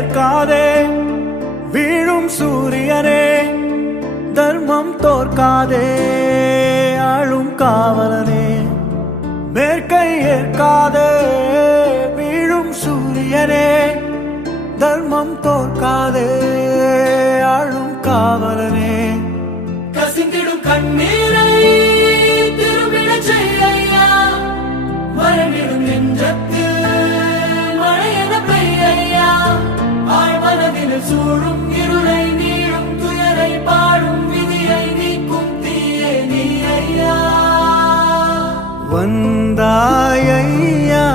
ஏற்காதே வீழும் சூரியனே தர்மம் தோற்காதே ஆளும் காவலனே மேற்கை ஏற்காதே வீழும் சூரியனே தர்மம் தோற்காதே ஆளும் காவலனே கசிந்திடும் கண்ணீரை திரும்பிட செய்யா மரணிடும் நெஞ்சத்தில் மழையென பெய்யா ஆழ்மனதில் சூழும் இருளை நீளும் துயரை பாடும் விதியை நீக்கும் தீயே நீ ஐயா வந்தாய் ஐயா